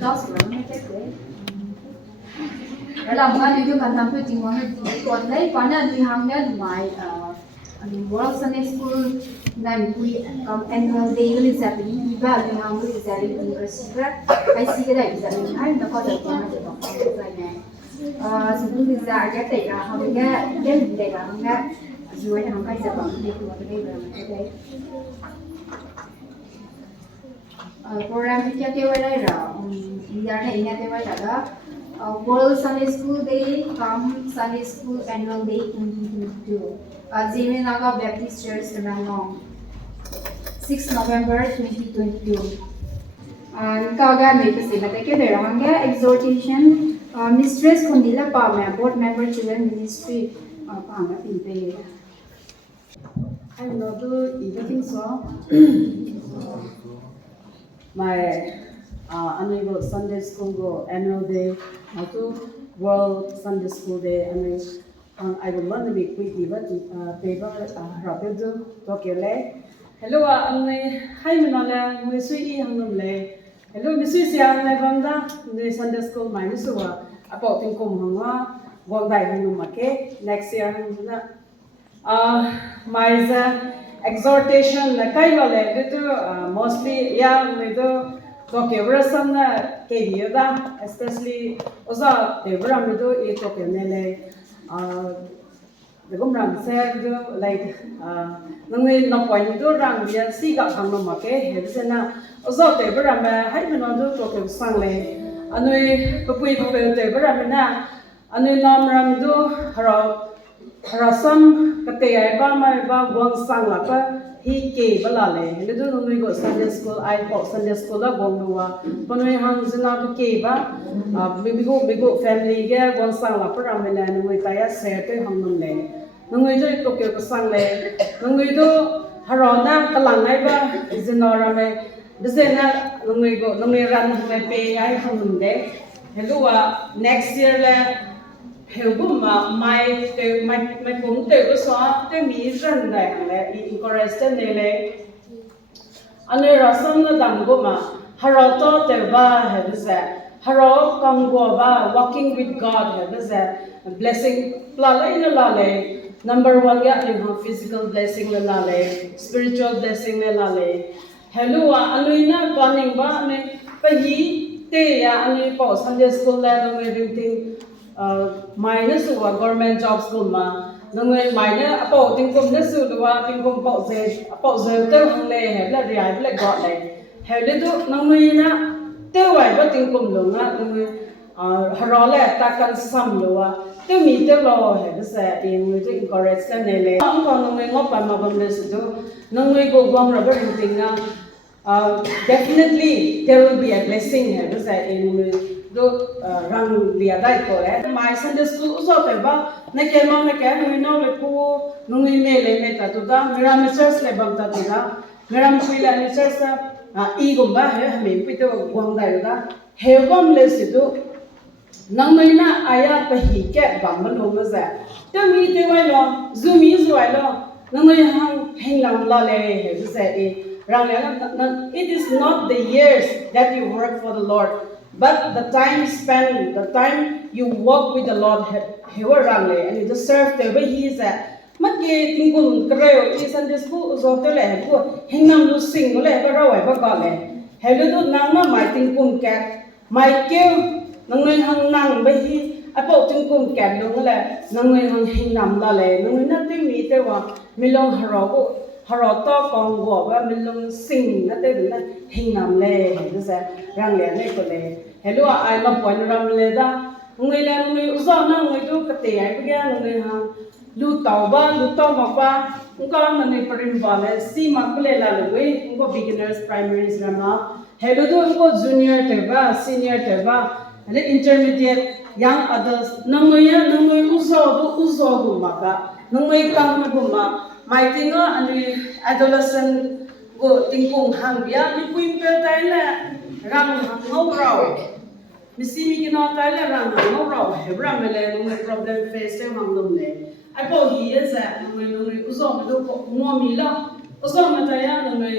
高手了，没这个。แล้วเราก็ดูกันทำเพื่อจริงว่าก่อนได้ก่อนหน้านี้ทำเนี่ยหมายWorld Sunday School นั่นคุยannual day เลยจะเป็นอีบ้าเลยทำเลยจะเรียนuniversity ไอซีก็ได้จะเรียนให้แล้วก็จะต้องมาจะต้องทำอะไรเนี่ยสมมติจะอาจจะแต่ละทำเนี่ยเรื่องเด็กทำเนี่ยช่วยทำให้จะต้องเด็กตัวเด็กแบบนี้ได้โปรแกรมที่จะเกี่ยวไว้ได้หรออยากให้เนี่ยเกี่ยวไว้แต่ละ World Sunday School Day, Sunday School Annual Day 2022. Zeme Naga Baptist Church, Tamenglong, 6 November 2022. Kaga may kasi matake derangga exhortation Mistress Kundila pa may board member children ministry pa nga pinpe. I know do everything so. My annual Sunday School go annual day, to World Sunday School Day, and I would want to be quick, but paper rapid to kele. Hello, hi manala, Missy Hangle. Hello, Missy Siang Lavanda, the Sunday School Minusua, about in Kumhanga, one day Hanumake, next year. My exhortation, the Kaivale, mostly young, little. Okay, we're some Kadia, especially Oza, the Bramido, it okay, Nele. The Gumram said, like, Nungi no point to run, we are see got Hanumake, Hebsena, Oza, the Brama, Hypenodo, Tokyo Sangle, and we Pupui the Bramina, and we Namram do Harasam, Katea, Bama, one Sanglapa. He gave a lale. Little we go Sunday school. I go Sunday school. La bongua. When we hang zina gave we go family here. One sang la paramela. We kaya set hang nunle. Nung we do Tokyo sang le. Nung we do Harona kalangai ba zina rame. Zina nung we go nung we run me pay I hang nunle. Hello next year le. Helbuma my cũng từ số từ mỹ dân này là encourage này là anh ấy ra sân nó đam gồm mà haro to từ ba hay là gì haro công gồm ba walking with God hay là gì blessing là number one cái là physical blessing là spiritual blessing là hello anh ấy na planning ba anh ấy bây giờ thế anh ấy bảo Sunday school là nó người định minus wa government jobs kuma nangwe minus apo tingkum na su wa tingkum apo ze te hangle he la ria la got le he le tu nangwe na te wa ba tingkum lo nga nangwe haro le ta kan sam lo wa te mi te lo he sa in to encourage ka ne le ang ko nangwe ngop pa ma bam le su tu nangwe go gwang ra ba ring na definitely there will be a blessing he sa in do rang lia dai ko le my Sunday school uso te ba na ke ma me ke nui no le pu nui me le me ta tu da mera me church le bam ta tu da mera me pui la me church I gum ba he me pi to gwang dai da he bam le si tu nang mai na aya pa hi ke bam ma lo ma za te mi te wai lo zu mi zu wai lo nang mai hang heng lam la le he sa rang le it is not the years that you work for the Lord, but the time spent, the time you walk with the Lord, he will run and you serve the way He is at. Mat ye tingkun kereo i Sunday school uzo te le ko hinam lu sing le ba rawai ba ka le he lu du nang na mai tingkun kat mai keu nang ngai hang nang ba hi apo tingkun kat lu le nang ngai hang hinam la le nang na te mi te wa mi long haro ko haro to kong go ba mi long sing na te na hinam le he sa rang le ne ko le hello I love point ram le da ngai la ngai uzo na ngai tu ka te ai ba ga ngai hang lu tau ma ba ngka mane parim ba le si ma kule la le we ngko beginners primaries rama hello do ngko junior te ba senior te ba le intermediate young adults nangoi uzo gu ma ka nangoi kam na gu ma mai tinga ani adolescent go tingkung hang bia ni puim pe tai la rang hang ngau rao misi mi kina tai la rang hang ngau rao he ram le ngai problem face te hang lum le I bought he is at nungui uzo me do mo mi la uzo me ta ya nungui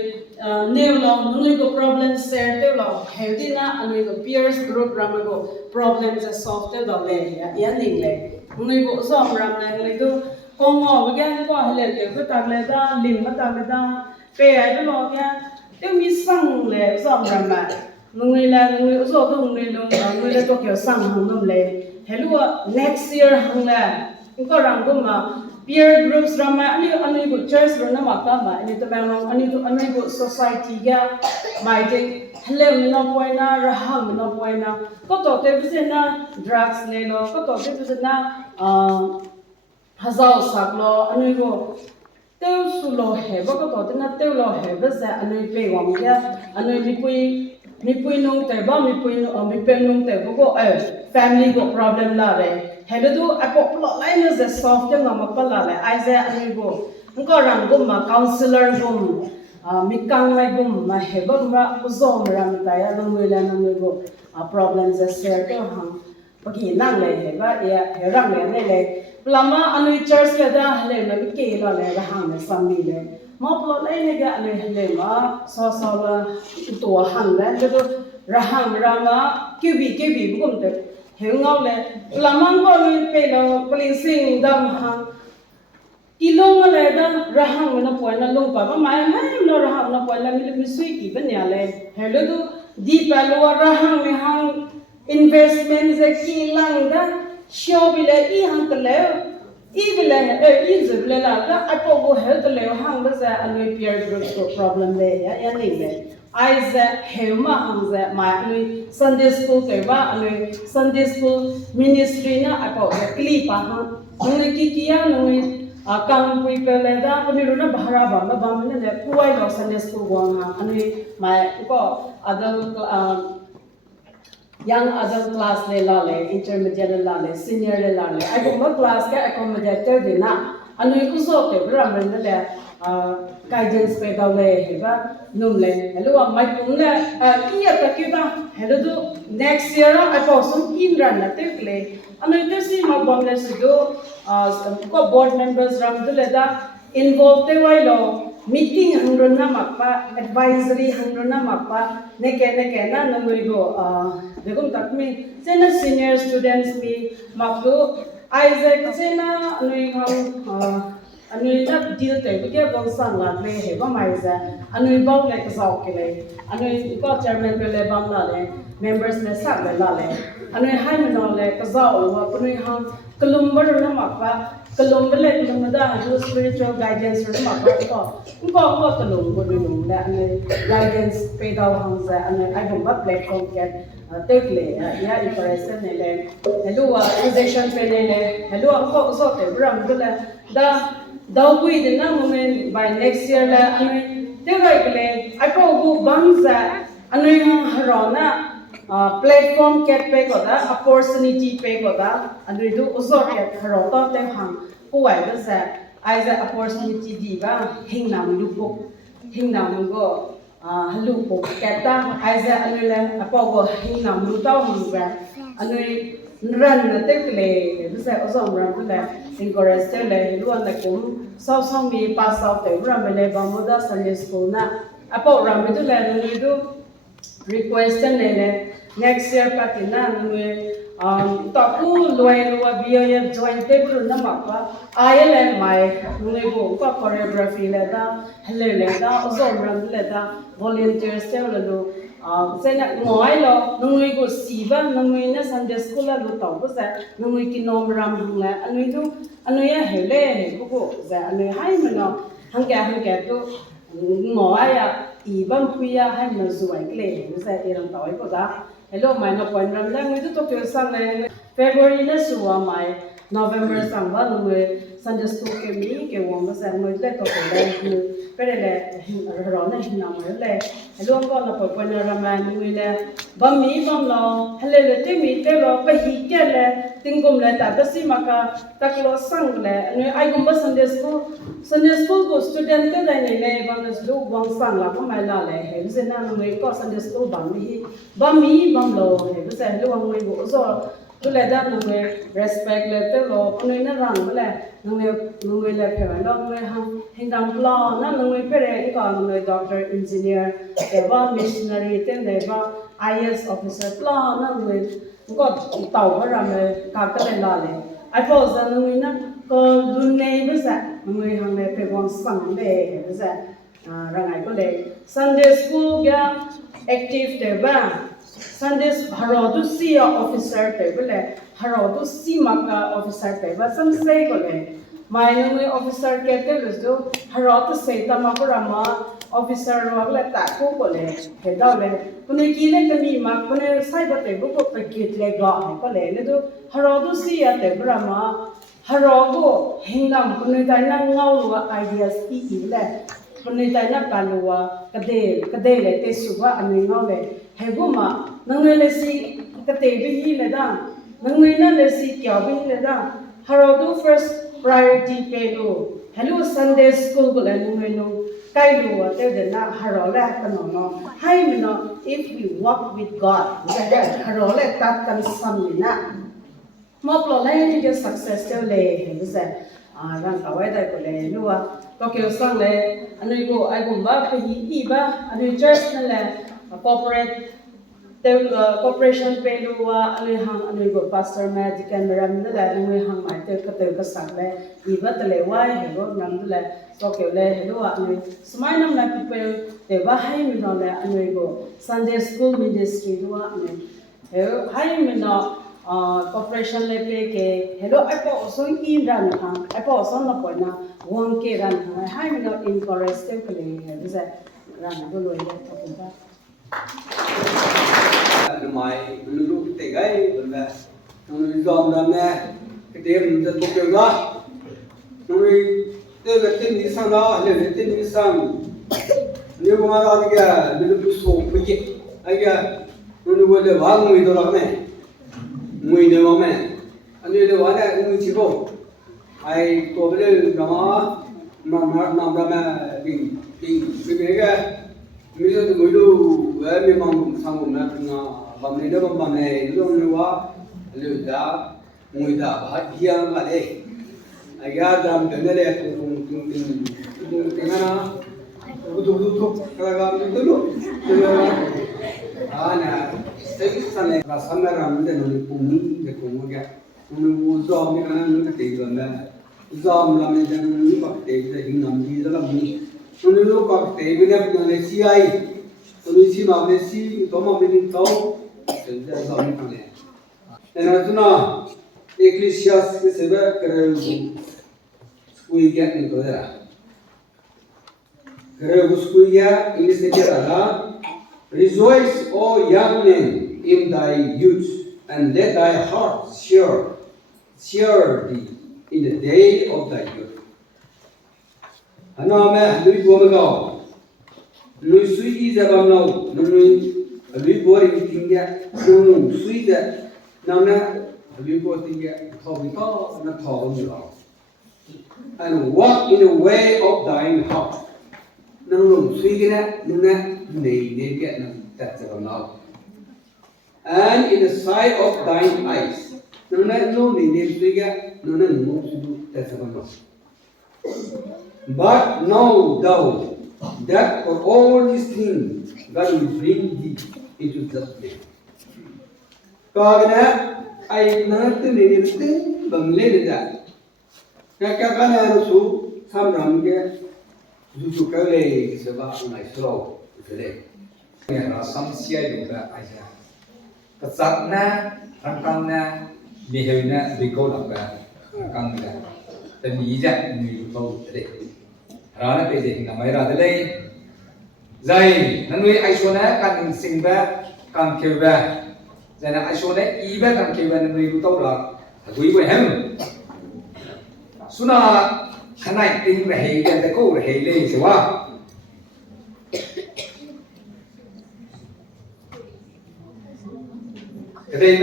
new long nui go problem share te lo healthy na anui go peers group ram go problems a solve te do le ya ning le nui go som ram na le do kong ngo ga ko hele te ko ta le da lim ma ta le da pe ai do lo ga te mi sang le som ram ma nui la nui so do nui lo nui le to kyo sang hang nom le hello next year hang la ko rang go ma peer groups rama ani go church rona maka ma ani Tamenglong ani go society ga mai te helem no poina raham no poina ko to te bisena drugs le lo ko to te bisena hazao saklo ani go te su lo he ba ko to te na te lo he ba za ani pe wang ya ani mi pui nong te ba mi pe nong te ko family go problem la le hello do apo plot line is the soft ng mapala le Isaiah ani go ngko rang go ma counselor go mikang mai go ma heba ma uzo ram ta ya nong le nang go problems as share to hang pagi nang le heba ya rang le le plama anu church le da le na ke la le da hang le sammi le ma plot line ga le ma so la to hang le do rahang rama kebi bugum te hengau le lamang ko ni pe lo policing dam hang kilong le da rahang na po na long pa mai no rahang na po la mi sui ki ban ya le hello do di pa lo rahang me hang investment ze ki lang da show bi le I hang te le I bi le I ze le la da apo go health le hang da za anui peer group problem le ya ni le Isaac Hema Hamza my Sunday school keba anu Sunday school ministry na ako clip ha nung kikiya nung kang pui pele da puniru na bahara ba ba mena le puai lo Sunday school wang ha anu my ko adult young adult class le la le intermediate la le senior le la le ai ko class ka accommodator de na anu ku so te bram le guidance pe daw le heba num le hello mai kum le kia ta kita hello do next year I also in ran na te le anoi te si ma bom le si do ko board members ram du le da involved te wai lo meeting hangron na makpa advisory hangron na makpa ne ke na nui go begum tak mi sena senior students mi makdo Isaac sena nui hang anui na deal te ke bong sang la le he ba mai za anui bong le ka zau ke le anui ko chairman pe le bang la le members le sa le la le anui hai no le ka zau wa anui ha kalumbar na ma pa kalumbar le kalum da ha spiritual guidance na ma pa ko kalum ko ni no le anui guidance pe da hang za anui ai bong ba platform ke take le ya impression le hello organization pe le hello ko so te bram le da daw bui de na moment by next year la anui te rai kle apo bu bangza anui harona platform ket pe ko da opportunity pe ko da anui du uzo ket haro to te hang ko wai da sa ai za opportunity di ba hingnam lu ko hingnam go halu ko ket ta ai za anui la apo go hingnam lu taw hang ba anui ran na te kle bisa ozom ran kle encourage te le luan na kum sau mi pass out te ram le ba moda Sunday school na apo ram tu le nu du request le next year patina nu ta ku loi lo bi ye join te bru na ma pa ILM mai nu go ko choreography le da hele le da ozom ram le da volunteers te le do sena ngoi lo nungui go siba nungui na Sunday school la lu tau ba nungui ki nom ram hanga anui du anui ya hele ko za anui hai mano hanga tu ngoi ya I bam puya hai na zuai kle za irang tawai ko da hello mai no point ram la ngi tu to ke sang le February na suwa mai November sang ba nungui Sunday school ke mi ke wong ba sa ngoi le to ko le pere le ro na hin na mo le hello ko na po na rama nui le bam mi bam lo hele le te mi te lo pa hi ke le tingum le ta ta si maka ta klo sang le ne ai gum ba Sunday school go student te le le bam le lu bang sang la ko mai la le he se na nui ko Sunday school bam mi bam lo he se lu ang nui go zo tu le da nung le respect le te lo punai na rang le nung le phe ma lo nung le hang dam pla na nung le phe re ka nung le doctor engineer te ba missionary te le ba IS officer pla na nung le ko tau ba ram le ka ka le la le ai po za nung le na ko dun nei ba sa nung le hang le phe wang sang le ba sa rang ai ko le Sunday school ya active te ba Sunday harodu si officer te bole harodu si maka officer te ba sam sei ko le mai nung officer ke te lo harodu sei ta ma ko rama officer ro le ta ko le he da le kune ki le te mi ma kune sai ba te ko pe ki le ga ko le le do harodu si ya te brama harodu hingam kune dai na ngau wa ideas ki le kune dai na kalwa kade le te suwa ani ngau le heguma nangwe le si kate bi le da nangwe na le si kya bi le da harodu first priority pe lo hello Sunday school ko le nangwe no kai lo wa te de na harola ka no hai mi no if we walk with God that harola ta kan sam ni na mo plo le ni ke success te le he sa rang ka wai dai ko le lo wa to ke sang le anui ko ai ko ba pe hi ba anui church na le corporate corporation pe luwa anui hang anui go pastor ma dikan meram na la anui hang mai te ka sang le iba tele wai he go nam le so ke le he lo anui smai nam na people te ba hai mi no le anui go Sunday school ministry luwa anui he hai mi no corporation le pe ke hello apo so in ran ha apo so na po na won ke ran ha hai mi no encourage te ke le he bisa ran do lo le to ba mai lu te gai benda nung zom da me ke tem da to ke ga nung te ga tin ni sang da le tin ni sang ni ko ma da ga lu so pu ji ai ga nung wo le wa ngui do la me ngui ne wa me ani le wa da ngui chi bo ai to le ga ma da me bi me ga mi so ngui lu wa mi mang sang na nga bam ne do bam ne lo ne wa lu da ngui da ba hiya ma le aya dam de ne le tu na tu kala ga tu lu ana sai sa ne ra sa na ram de no ku ni de ku mo ga nu wo zo mi na nu te ga na zo la me de nu ba te de hin nam ji da la mi nu lu ka te bi ne ne si ai tu si ma me si to ma me ni to dan tuna Ecclesias ke sebe kereu skui ya ni kodera kereu skui ya ini sejarah rejoice O young men in thy youth and let thy heart cheer thee in the day of thy youth ana me lui bomego lui sui izabam no lui lui boring tingya nung sui da nang na lui bo tingya thau bi to na thau ni lo and walk in the way of thine heart nang nung sui ge na nung na nei ne ge na ta cha na and in the sight of thine eyes nang na no ni ne sui ge nang na no su ta cha na but know thou that for all these things God will bring thee into judgment. Kagana ay nanti ni niti bangle nida. Kakakana rusu samram ke rusu kale sebab ngai slow kale. Yang rasam sia juga aja. Kesatna rangkangna mihena bikola rangkangna. Tapi ijat ni bau tadi. Rana peje hingga mai ra dai. Zai nanui aisona kan singba kan keba. Zana aisona iba kan keba nanui tau la. Gui we hem. Suna khanai ting ra hei ya ta ko ra hei le sewa. Kedai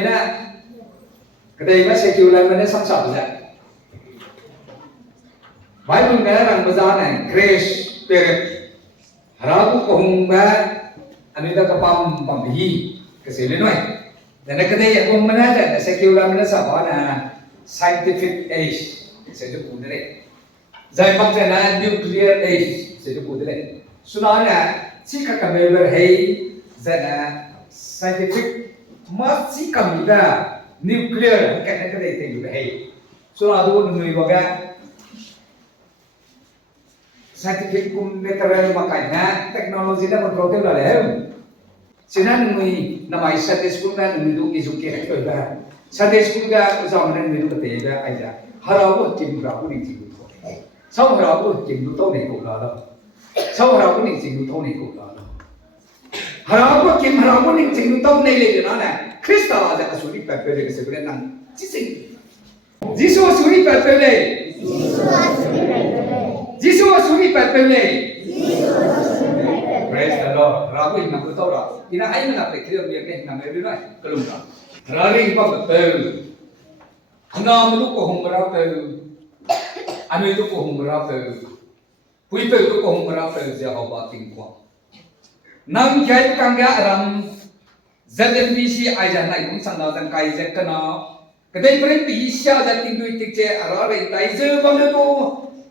mana secular mana sama saja. Bible mana orang berjalan grace period. Harapu kohong ba, anu dah kapam pambihi keselenoi. dan nak kena yang mana dan secular mana sabana scientific age saya tu pun deh. Zai pak na nuclear age saya tu pun deh. Sunana si kami berhei zana scientific masih kami dah nuclear kan nak kena itu berhei. Sunana tu nunggu baga scientific pun meteran makanya teknologi dah berproses lah leh. Sinan nui nama Sunday school na nui educate ko ba. Sunday school ga usah mana nui kete ba aja. Harabu kim rabu ni ting ko. Sau harabu kim tu tau ni ko la la. Sau harabu ni ting tu tau ni ko la la. Harabu kim harabu ni ting tu tau ni le na na. Krista aja asuri pa pe le se bele nang. Jising. Jisu asuri pa pe le. Jisu asuri pa pe le. Praise the Lord. Ragu ina ko tau ra. Ina ai na pe krio biar ke na me bi nai. Kelum ra. Rari pa betul. Ana mu ko hong ra pe. Anu tu ko hong ra pe. Pui pe tu ko hong ra pe ja ho ba ting kwa. Nam kai kang ga ram. ZNBC ai ja nai kung sang na jang kai je kana. Kedai pren pi sia ja ting dui tik je ara re tai je bang le tu.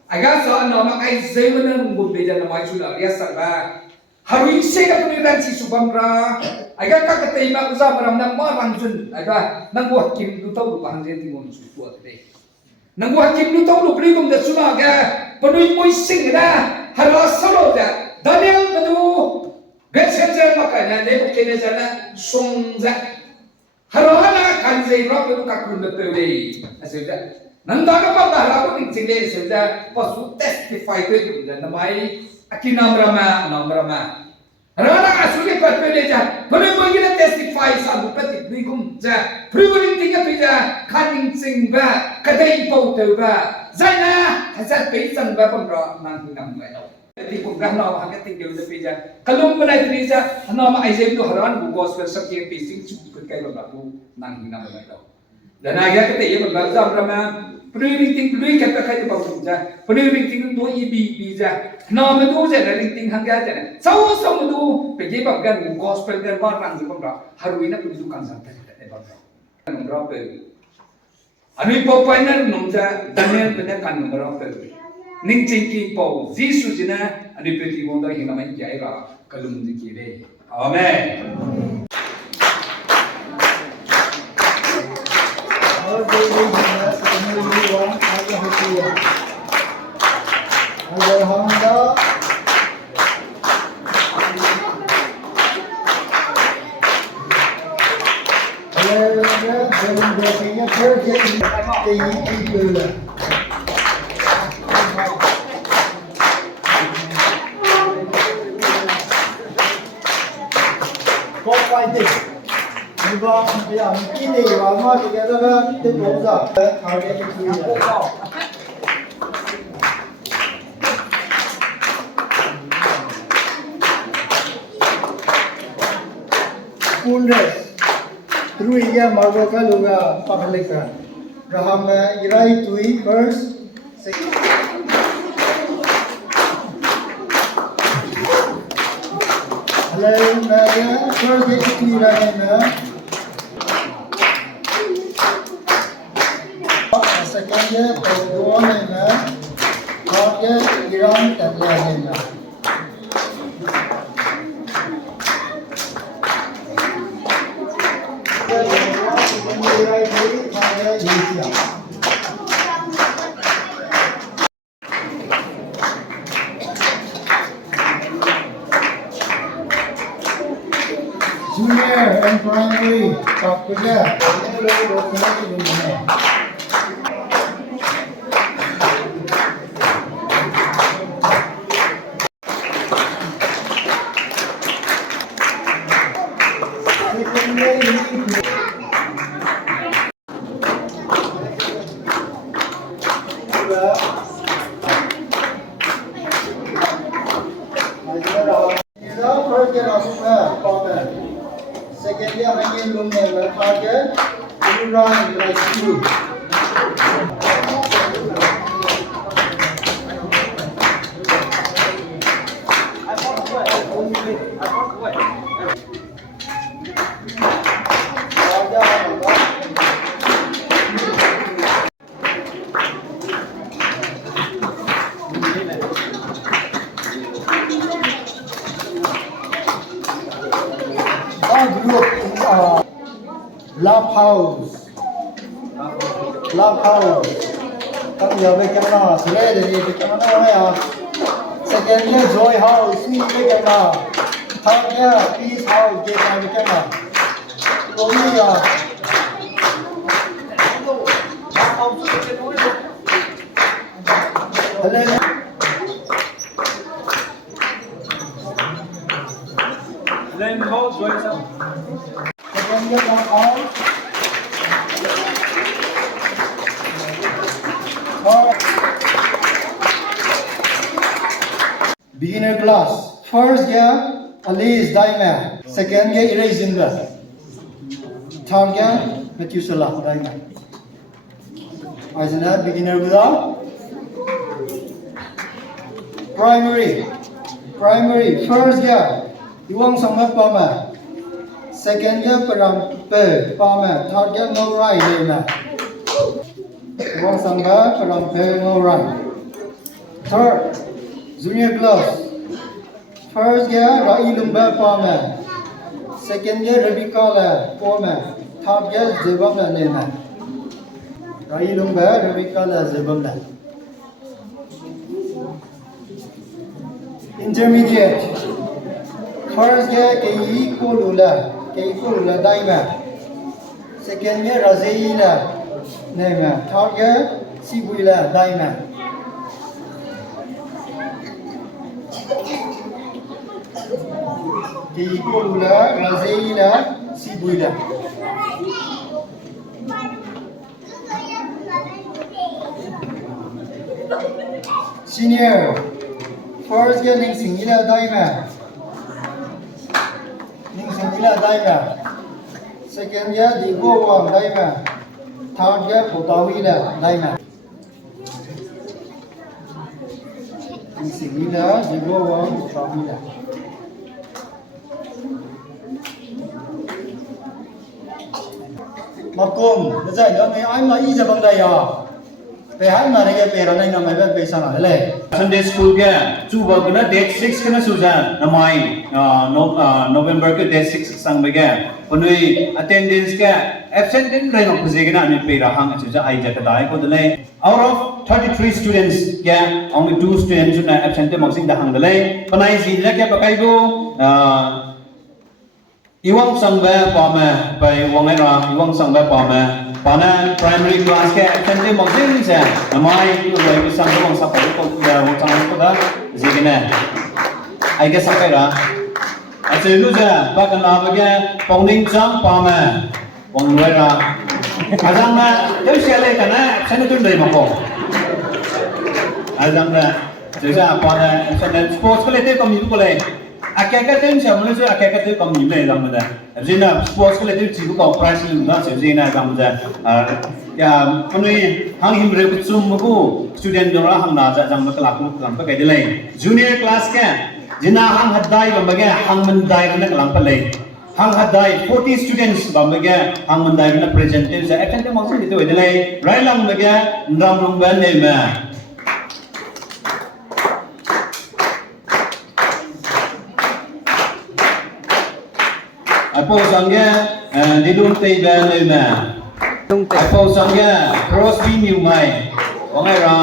Aga sa na ma kai je mana ngum be ja na mai chu na ria sa ba. Hari sega puniran si subangra, agak kakak terima usaha meramna marangsun, agak nangguh kim tu tahu lupa hangzen timun suatu tadi. Nangguh kim tu tahu lupa rigum dah sunah agak penuh poising dah, haras solo dah. Daniel betu, bekerja makanya dia bukan jana songza. Harana kan saya rap itu kakun betul deh, asyik. Nanda apa bahara pun tinggal saja, pasu testify tu dan namai. Aki namrama. Rana asuli perpede ja. Boleh kita testify sabu peti bigum ja. Pribadi tiga pija kaning sing ba kadai pau tu ba. Zana hazat peisan ba pembra nang nam ba. Jadi pembra naw hakat tinggal tu pija. Kalau mulai dari ja nama aizem tu haran bu gospel sakit pising cukup kai ba tu nang nam ba. Dan agak kita ia berbahasa Brahma. Penuh kata kai tu bagus ja. Penuh tu ibi ja. Nama tu je dari hangga je. Sama tu pergi bagian gospel dan barang tu pembra. Haruina pun itu kan santai tak pembra. Nombor apa? Anu popainan nomja Daniel punya kan nombor apa? Ning cengki pau Yesus jena anu peti bonda hingga main jaira kalum dikire. Amen. Through iya margo kaluga pakalikan. Raham irai tui first, second. Hello, Naga. First itu irai na. Second ye perdoan na. Third ye iran terlihat na. Junior and primary top kerja. Second year hanya belum target run like you. Love House. Love House. Các giờ bên trong nào xử lý thì bên trong nó này à. Second year Joy House, suy bên trong nào. Third year Peace House, bên trong nào. Cũng như là lên lên hỗ rồi sao second year Love House. Beginner class. First year, Alice Diamond. Second year, Erasinga. Third year, Methuselah Diamond. Isn't beginner without? Primary. First year, Iwang Sangha Pama. Second year, Parampe Pama. Third year, no right Lema. Iwang Sangha Parampe no right. Third, Junior class. First year, Rai Lumba Pama. Second year, Rebecca La Pama. Third year, Zebam La Lema. Rai Lumba, Rebecca La Zebam La. Intermediate. First year, Kei Kolula Daima. Second year, Razeila Nema. Third year, Sibuila Daima. Kolula, Razeila, Sibuila. Senior. First year, Ning Singila Daima. Second year, Digo Wang Daima. Third year, Potawila Daima. Ning Singila, Digo Wang, Potawila. Makum, bây giờ mấy anh nói gì bằng đây à? Về hai mà đây về rồi này nằm mấy về sao nào đấy? Sunday school ke cuba kena date 6 kena sujan namai November ke date 6 sang bega penui attendance ke absent din rai nok puje kena ni pe rahang suja ai ja kadai ko dale out of 33 students ke only 2 students na absent te maksing dahang dale panai ji la ke pakai go iwang sang ba pa ma pai wang ai ra iwang sang ba pa ma Pana primary class ke absent te maksing sa namai ko rai sang wang sa pa ko ya wang sang ko da zigina ai ke sakai ra ache lu ja ba kan la ba ke pongning chang pa ma wang noi ra ajang na deu sia le kana absent tu dei ma ko ajang na ja pa na absent sports ko le te ko mi ko le akaka tem sia mu le akaka te ko mi le jang da zina sports ko le te chi ko prize lu na se zina jang da ya panui hang him re kutsum ko student dora hang na ja jang ma kala ku kam pa kai de le junior class ke jina hang hadai ba mage hang mandai na kalang pa le hang hadai 40 students ba mage hang mandai na presentative sa attend ma se de le rai lang mage ndam rung ban ne ma apo sangya didung tei ba ne ma apo sangya crossby new mai wang ai ra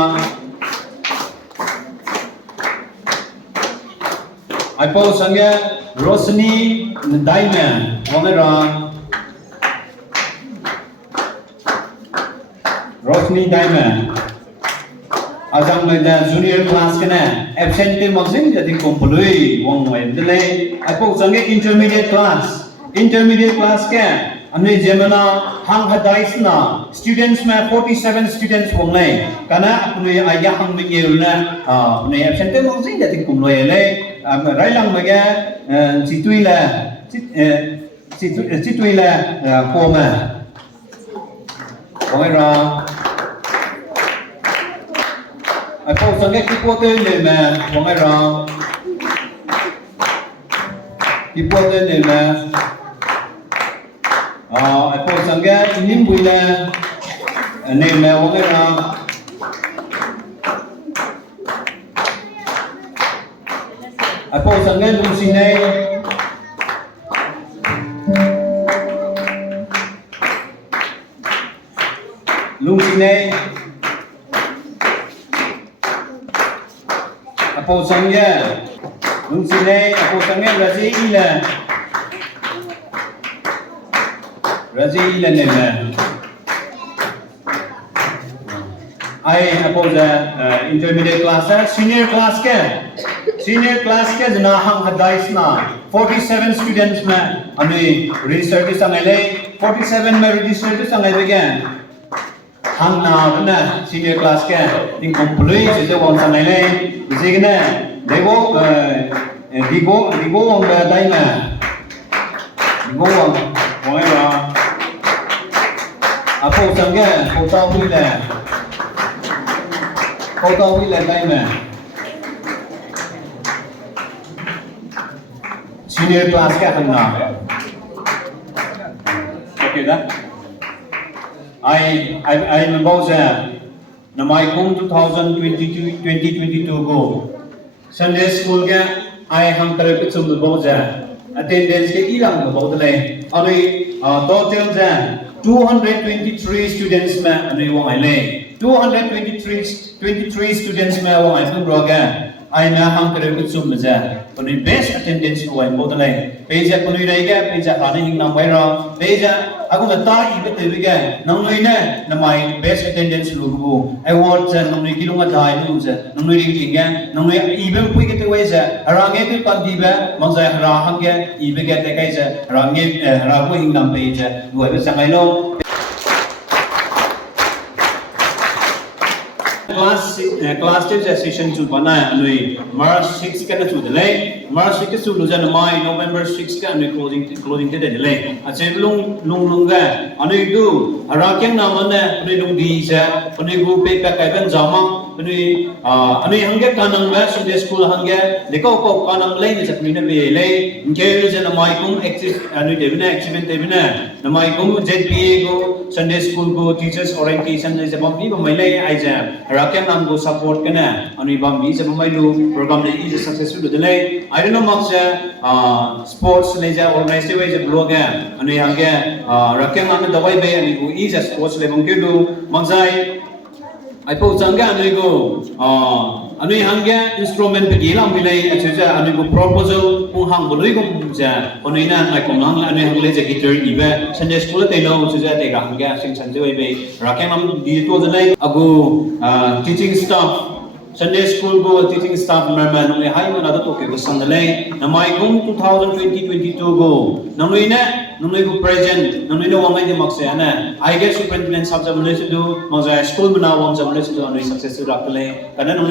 apo sangya Rosni Diamond wang ai ra Rosni Diamond ajang le da junior class kana absent te maksing jadi kompului wang wai dele apo sangya intermediate class ke हमने जेमना हंग हदाइस ना students में 47 students होंगे करना अपने आया हंग में ये उन्हें अपने absent मौजूद जाती कुम्लोय ले राइलंग में क्या situila poma होंगे रा aku sangat kipote le में होंगे रा kipote le में aku sangat nimbuila ne me wonge na aku sangat lusinai Zeme Apo Sangya Zeme Apo Sangya Razi ila nila I Apo the intermediate class senior class ke jana hang hadais na 47 students में हमें research संगले 47 में register संगले के हम ना senior class के इन complete जो वंश संगले इसी के ना दिगो वंश दाई में दिगो वंश रा आपको संगे कोता हुई ले दाई में senior class ka hangna okay da I remember na mai kum 2022 go Sunday school ka I hang tare pe chum bo ja attendance ke ilang bo dale ari total ja 223 students ma ani wa ai 223 students ma wa ai pun roga I na hang kare ku sum ja puni best attendance ko ai bodale peja puni rai ga peja khane hing nam bai ra peja aku na ta I be te ga nang noi na na mai best attendance lu bu award ja nang noi kilong ga dai lu ja nang noi ring king ga nang noi I be pui ke te wai ja arang ge ku pan di ba mang ja ra hang ga I be ga te kai ja arang ge ra ku hing nam pe ja lu ai be sang ai lo class session to bana anui March 6 ka na to delay March 6 to lujan mai November 6 ka anui closing te delay ache lung ga anui du arakyang na man anui lung di sa anui gu pe ka kai ban jama anui hangge kanang ba Sunday school hangge deko ko kanang lai ni chakni na be le nge lujan mai kum active anui devina accident devina na mai kum ZPA go Sunday school go teachers orientation ni jabam bi mai lai ai ja rakyang nam go support kana ani bam bi jabam mai lu program le is successful delay I don't know much sports le ja organize way ja blog ani hangge rakyang nam dawai be ani go is sports le bang ke du mangjai I po changa ani go ani hangge instrument be gilam bilai acha ani go proposal ung hang bo loi gum ja oni na ngai kom lang ani hang le ja guitar iba Sunday school te lo cha te ga hangge sing san joi be rakyang nam di to delay agu teaching staff Sunday school go teaching staff member nong hai mana to ke go sandale namai gum 2022 go nong go present nong no wangai de makse ana I get superintendent subject le to do maza school bana wang jam le to do ani successful rakle kana nong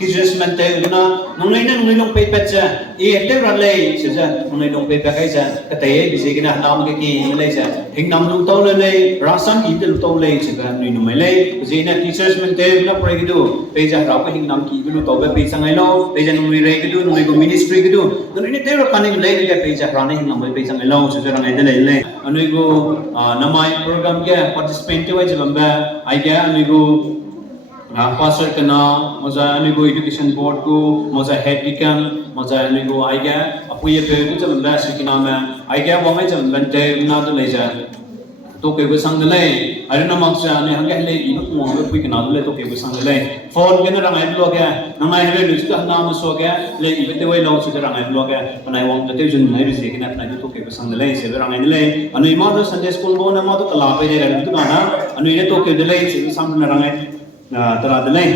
teachers man te na nong pe pe cha e te rakle cha nong pe pe kai cha ka te bi se kina nam ke ki le cha hing nam lu to le rasam I te to le cha nong mai le je na teachers man te na pre gi do pe ja ra ka nam ki bilu to be sangai lo pe jan nui re ke du nui go ministry ke du nui ne te ro kaning le ke pe ja rane hin nam pe sangai lo chu ra ngai de le anui go namai program ke participant ke wai jam ba ai ke anui go pastor kana moza anui go education board ko moza head deacon moza anui go ai ke apu ye pe ku jam ba sikina ma ai ke wangai jam ban te na to le ja to ke go sang de le I don't know maksa ne hangge le I no mo go pui kana le to ke go sang de le phone ke na rangai blog ya nangai he lu sta na ma so ke le I te wai lo chu rangai blog ya panai wong te jun nai ri se ke na to ke go sang de le se rangai le anui ma do Sunday school bo na ma do kala pe de ran tu na anui ne to ke de le se sang na rangai tara de le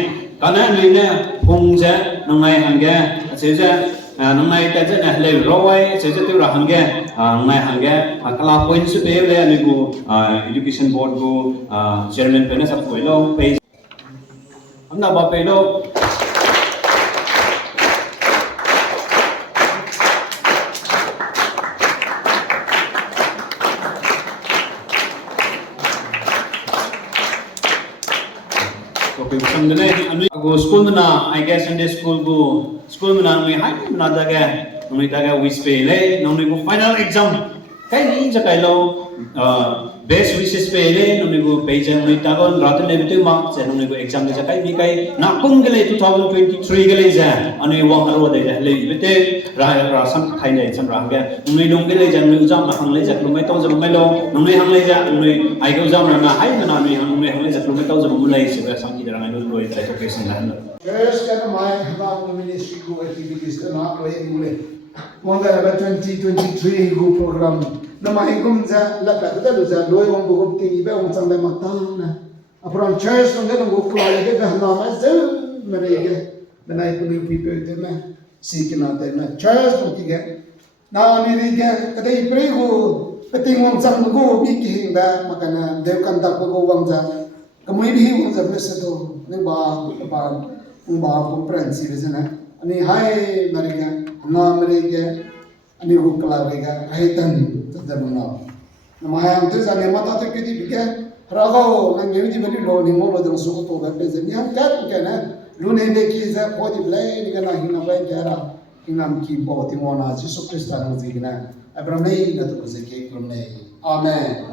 kana anui ne phung ja nangai hangge se ja nangai ta ja na le rowai se ja tu ra hangge nangai hangge kala point su pe le ani go education board go chairman pe na sab ko lo pe amna ba pe lo okay samdane ani go school na I guess Sunday school go school na ngai hai na daga ngai daga wish pe le ngai go final exam kai ni ja kai lo best wishes pele nung niku pejang ni tagon ratan le bitu mak se nung niku exam le jakai bi kai na pung gele 2023 gele ja ani wang aro de le bite ra sam thai ne sam rang ga nung ni dong gele jang ni jam na hang le jak lu mai tong jam mai lo nung ni hang le ja nung ni ai go jam na hai na ni hang ni hang le jak lu mai tong jam mu lai se ga sam ki rang ai lo ai tai to ke sang na First, can my Haba Ministry go activities can not play mule. One that 2023 go program. No my gumza la pata luza loy on go ti be on sangla matana. Upon church on get on go klai get the nama zel merege. Then I put people te me seeking out them church on ti get. Now ni ge kadai pray go peting on sang go bi ki da makana dev kan ta go wangza. Kamui bi wangza beseto ni ba comprensive isn't it? Ani hai America, na America, ani rukla America, hai tan tadabuna. Namaya amte zane mata te kiti bike, rago nang yemi di bali lo ni mo lo dang suko to ba peze ni am kat ke na lu ne de ki za ko di blai ni kana hina ba kara hinam ki bo ti mo na Jesu Krista nang zigina. Abramei na to ze ke klone. Amen.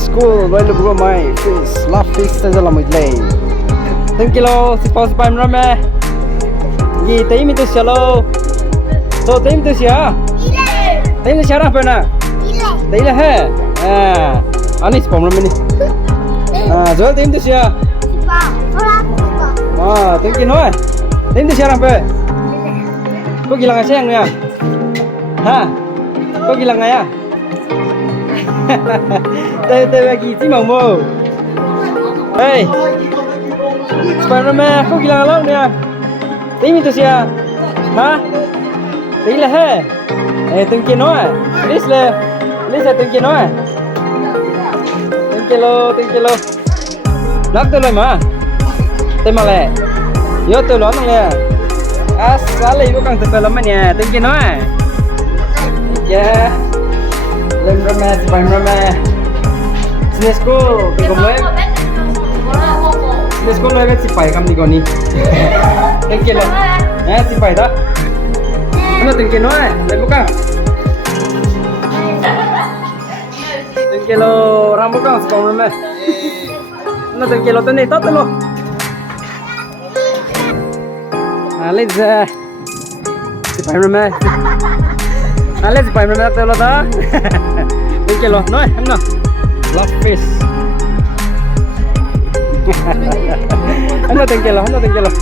School với lực của mày fish love fish tên là một lệ thêm kilo si pause bài rồi mẹ gì tí mình tôi xả lô số tí mình tôi xả tí mình xả ra bên à tí là hết anh ấy spam rồi mình rồi tí mình tôi xả tí kia nói tí mình tôi xả ra bên có gì là ngày sáng nha ha có gì là ngày à tê lagi si mau mo. Hey, Spiderman, kau gila kalau ni? Timi tu sia, ha? Timi lah he. Timi kino Lis timi kino Timi kilo. Nak tu lah ma. Timi le. Yo tu lo nang le. Asal ibu kang development ya, thank you noy. Ya, lem ramai, spam ramai. Sini school, tiga mulai. Sini school lagi sipai kam tiga ni. Thank you loh. Sipai dah. Mana thank you noy, lem bukan. Thank you loh, rambut kang spam ramai. Mana thank you loh tu ni, tahu tu loh. Let's sipai ramai. Let's sipai ramai tu loh dah. Thank you loh, noy, mana? Love fish. Ano thank you loh, ano thank you loh.